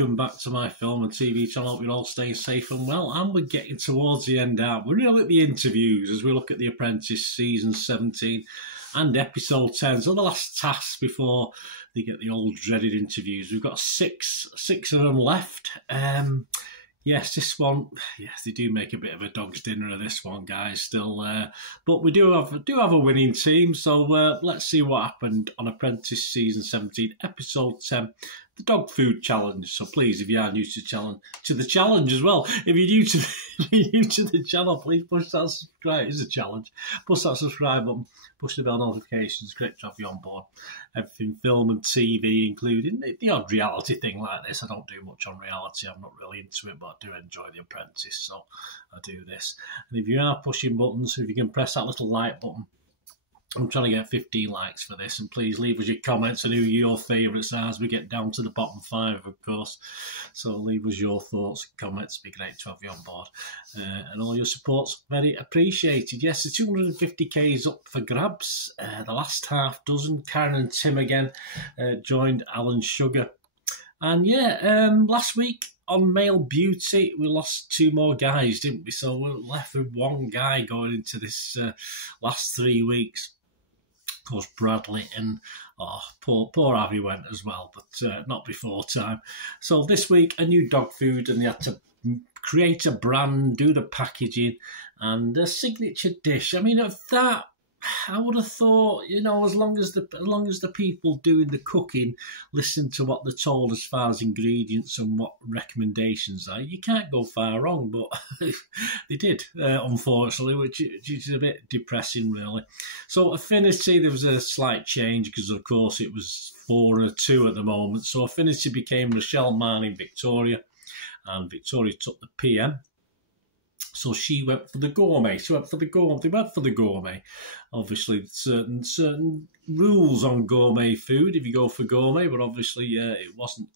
welcome back to my film and TV channel. Hope you're all staying safe and well. And we're getting towards the end out. We're really at the interviews as we look at The Apprentice season 17 and episode 10. So the last task before they get the old dreaded interviews. We've got six of them left. Yes, this one, yes, they do make a bit of a dog's dinner of this one, guys, still. But we do have a winning team, so let's see what happened on Apprentice Season 17, Episode 10, the Dog Food Challenge. So please, if you are new to the challenge as well, if you're new to the channel, please push that subscribe. It's a challenge. Push that subscribe button, push the bell notifications. Great to have you on board. Everything film and TV, including the odd reality thing like this. I don't do much on reality. I'm not really into it, but I do enjoy The Apprentice, so I do this. And if you are pushing buttons, if you can press that little like button, I'm trying to get 15 likes for this, and please leave us your comments and who your favourites are as we get down to the bottom 5, of course. So leave us your thoughts and comments. It'd be great to have you on board. And all your support's very appreciated. Yes, the 250k is up for grabs. The last half dozen, Karen and Tim again, joined Alan Sugar. And yeah, last week on Male Beauty, we lost 2 more guys, didn't we? So we're left with 1 guy going into this last 3 weeks. Of course, Bradley and poor Abby went as well, but not before time. So this week, a new dog food, and they had to create a brand, do the packaging, and a signature dish. I mean, of that, I would have thought, you know, as long as the people doing the cooking listen to what they're told as far as ingredients and what recommendations are, you can't go far wrong. But they did, unfortunately, which is a bit depressing, really. So Affinity, there was a slight change because, of course, it was 4-2 at the moment. So Affinity became Rochelle, Marnie, Victoria, and Victoria took the PM. So she went for the gourmet. They went for the gourmet. Obviously, certain rules on gourmet food if you go for gourmet, but obviously it wasn't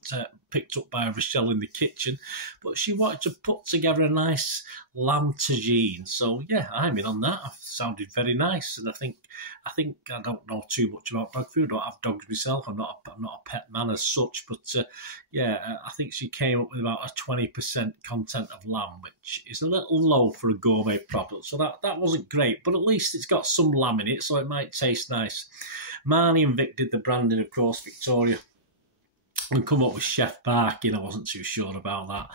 picked up by Rochelle in the kitchen. But she wanted to put together a nice lamb tagine. So yeah, I'm in on that. It sounded very nice, and I think I don't know too much about dog food. I don't have dogs myself. I'm not a pet man as such, but yeah, I think she came up with about a 20% content of lamb, which is a little low for a gourmet product. So that wasn't great, but at least it's got some lamb in it, so it might taste nice. Marnie and Vic did the branding, of course. Victoria and come up with Chef Barking. I wasn't too sure about that.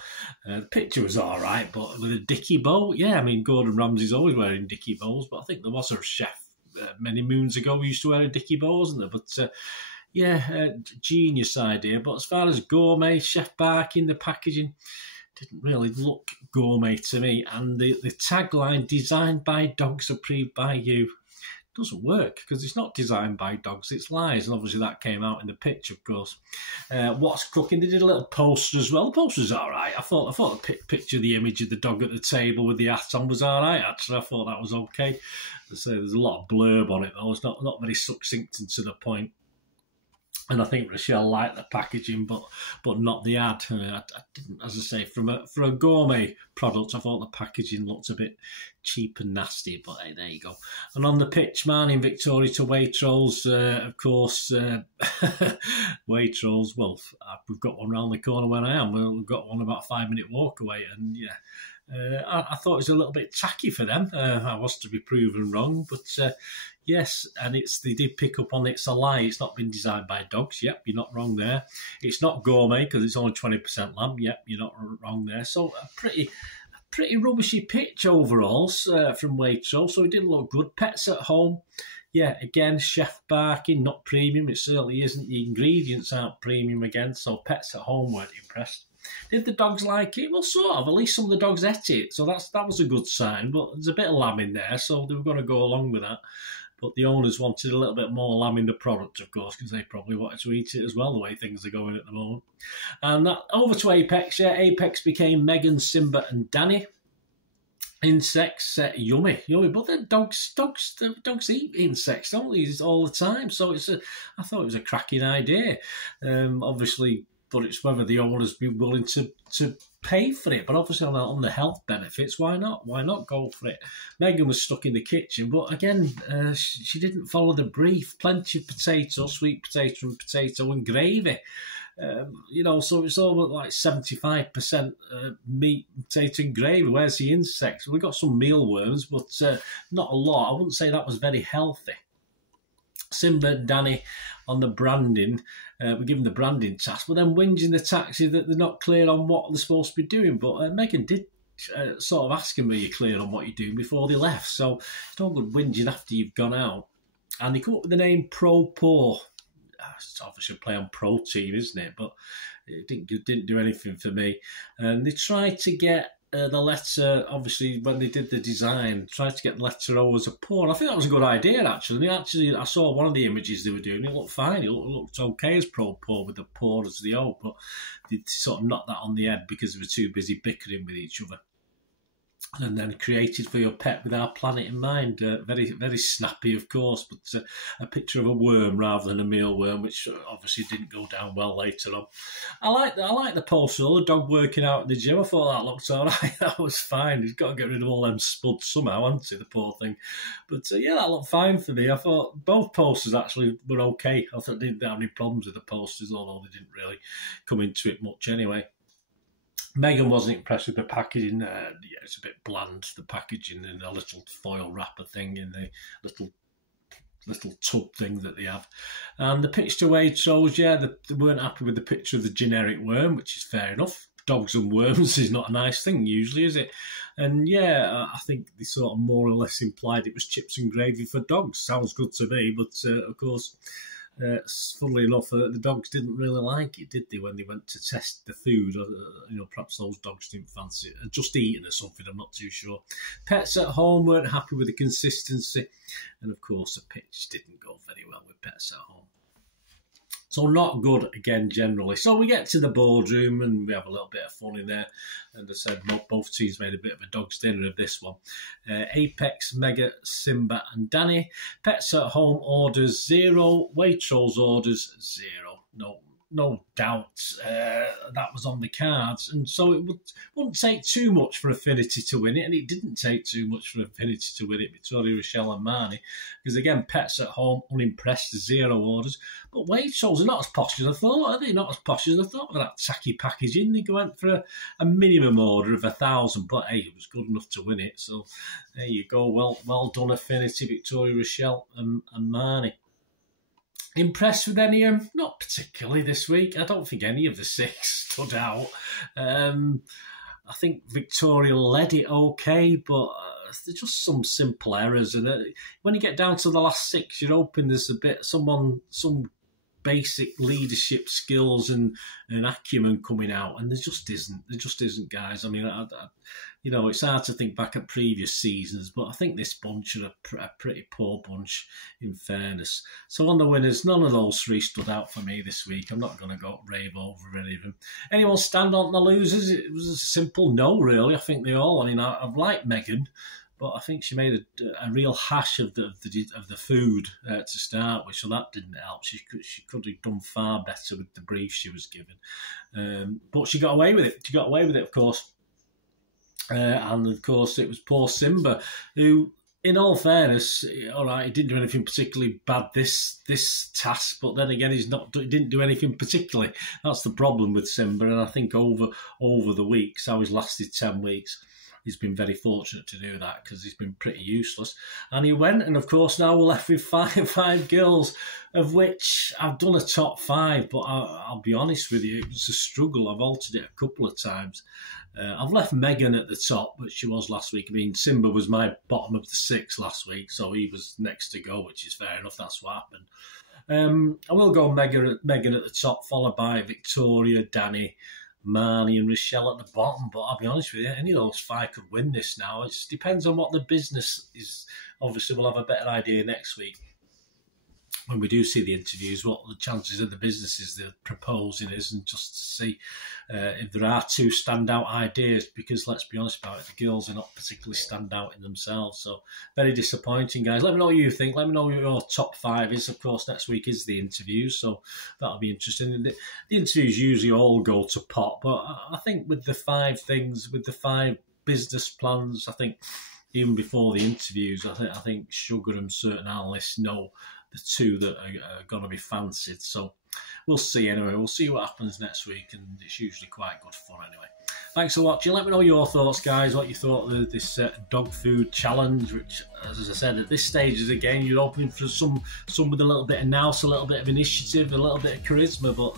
The picture was all right, but with a dicky bow, yeah. I mean, Gordon Ramsay's always wearing dicky bows, but I think there was a chef many moons ago who used to wear a dicky bow, wasn't there? But yeah, genius idea. But as far as gourmet, Chef Barking, the packaging didn't really look gourmet to me, and the tagline, designed by dogs, approved by you, doesn't work because it's not designed by dogs, it's lies. And obviously that came out in the pitch, of course. What's cooking? They did a little poster as well. The poster was all right. I thought the picture, the image of the dog at the table with the hat on was all right, actually. I thought that was okay. So there's a lot of blurb on it, though. It's not very succinct and to the point. And I think Rochelle liked the packaging, but not the ad. I didn't, as I say, for a gourmet product, I thought the packaging looked a bit cheap and nasty. But hey, there you go. And on the pitch, Marnie and Victoria to Waitrose, of course. Waitrose, well, we've got one round the corner where I am. We've got one about a 5-minute walk away, and yeah. I thought it was a little bit tacky for them. I was to be proven wrong, but yes, and they did pick up on It's a Lie. It's not been designed by dogs. Yep, you're not wrong there. It's not gourmet because it's only 20% lamb. Yep, you're not wrong there. So a pretty rubbishy pitch overall from Waitrose. So it didn't look good. Pets at Home. Yeah, again, Chef Barking, not premium. It certainly isn't. The ingredients aren't premium again. So Pets at Home weren't impressed. Did the dogs like it? Well, sort of. At least some of the dogs ate it, so that was a good sign. But there's a bit of lamb in there, so they were going to go along with that. But the owners wanted a little bit more lamb in the product, of course, because they probably wanted to eat it as well, the way things are going at the moment. And that over to Apex. Yeah, Apex became Megan, Simba, and Danny. Insects, yummy. But the dogs eat insects, don't they, all the time? So I thought it was a cracking idea. Obviously, but it's whether the owners be willing to pay for it. But obviously on the health benefits, why not? Why not go for it? Megan was stuck in the kitchen, but again, she didn't follow the brief. Plenty of potato, sweet potato and gravy. You know, so it's all like 75% meat, potato and gravy. Where's the insects? We got some mealworms, but not a lot. I wouldn't say that was very healthy. Simba and Danny on the branding, we're given the branding task, but then whinging the taxi that they're not clear on what they're supposed to be doing. But Megan did sort of ask him, are you clear on what you're doing before they left? So it's no good whinging after you've gone out. And they come up with the name Pro Poor. It's obviously play on protein, isn't it? But it didn't do anything for me. And they tried to get the letter, obviously, when they did the design, tried to get the letter O as a poor. I think that was a good idea, actually. I saw one of the images they were doing. It looked fine. It looked okay as Pro Poor with the poor as the O, but they sort of knocked that on the head because they were too busy bickering with each other. And then created for your pet with our planet in mind. Very, very snappy, of course, but a picture of a worm rather than a mealworm, which obviously didn't go down well later on. I like the poster, the dog working out in the gym. I thought that looked all right. That was fine. He's got to get rid of all them spuds somehow, hasn't he, the poor thing? But yeah, that looked fine for me. I thought both posters actually were okay. I thought they didn't have any problems with the posters, although they didn't really come into it much anyway. Megan wasn't impressed with the packaging. Yeah, it's a bit bland, the packaging, and a little foil wrapper thing in the little tub thing that they have. And the pitch to Waitrose, yeah, they weren't happy with the picture of the generic worm, which is fair enough. Dogs and worms is not a nice thing usually, is it? And yeah, I think they sort of more or less implied it was chips and gravy for dogs. Sounds good to me, but of course, funnily enough, the dogs didn't really like it, did they, when they went to test the food? You know, perhaps those dogs didn't fancy it. Just eating or something, I'm not too sure. Pets at Home weren't happy with the consistency. And, of course, the pitch didn't go very well with Pets at Home. So not good, again, generally. So we get to the boardroom and we have a little bit of fun in there. And as I said, both teams made a bit of a dog's dinner of this one. Apex, Mega, Simba and Danny. Pets at Home orders 0. Waitrose orders 0. No doubt that was on the cards. And so it wouldn't take too much for Affinity to win it. And it didn't take too much for Affinity to win it, Victoria, Rochelle and Marnie. Because, again, Pets at Home, unimpressed, 0 orders. But Waitrose are not as posh as I thought, are they? Not as posh as I thought with that tacky packaging. They went for a minimum order of 1,000. But, hey, it was good enough to win it. So, there you go. Well done, Affinity, Victoria, Rochelle and Marnie. Impressed with any of them? Not particularly this week. I don't think any of the 6 stood out. I think Victoria led it okay, but there's just some simple errors. And when you get down to the last 6, you're hoping there's some basic leadership skills and acumen coming out, and there just isn't. There just isn't, guys. I mean, you know, it's hard to think back at previous seasons, but I think this bunch are a pretty poor bunch, in fairness. So on the winners, none of those 3 stood out for me this week. I'm not going to go rave over any of them. Anyone stand on the losers? It was a simple no, really. I think they all. I mean, I've liked Megan, but I think she made a real hash of the food to start with, so that didn't help. She could have done far better with the brief she was given, but she got away with it. She got away with it, of course. And of course, it was poor Simba, who, in all fairness, all right, he didn't do anything particularly bad this task, but then again, he didn't do anything particularly. That's the problem with Simba, and I think over the weeks, how he's lasted 10 weeks, he's been very fortunate to do that because he's been pretty useless. And he went, and of course now we're left with five girls, of which I've done a top 5, but I'll be honest with you, it was a struggle. I've altered it a couple of times. I've left Megan at the top, but she was last week. I mean, Simba was my bottom of the 6 last week, so he was next to go, which is fair enough. That's what happened. I will go Megan at the top, followed by Victoria, Danny, Marnie and Rochelle at the bottom. But I'll be honest with you, any of those 5 could win this now. It depends on what the business is. Obviously, we'll have a better idea next week. when we do see the interviews, what the chances of the businesses they're proposing is, and just to see if there are two standout ideas, because let's be honest about it, the girls are not particularly standout in themselves. So very disappointing, guys. Let me know what you think. Let me know what your top 5 is. Of course, next week is the interviews, so that'll be interesting. The interviews usually all go to pot, but I think with the 5 things, with the 5 business plans, I think even before the interviews, I think Sugar and certain analysts know the 2 that are going to be fancied. So we'll see anyway. We'll see what happens next week, and it's usually quite good fun anyway. Thanks for watching. Let me know your thoughts, guys, what you thought of this dog food challenge, which, as I said, at this stage of the game, you're hoping for some with a little bit of nous, a little bit of initiative, a little bit of charisma, but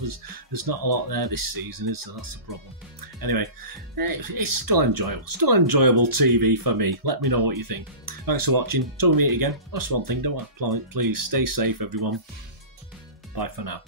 there's not a lot there this season, is there? That's the problem. Anyway, it's still enjoyable TV for me. Let me know what you think. Thanks for watching. Till we meet again, that's one thing, don't I? Please stay safe, everyone. Bye for now.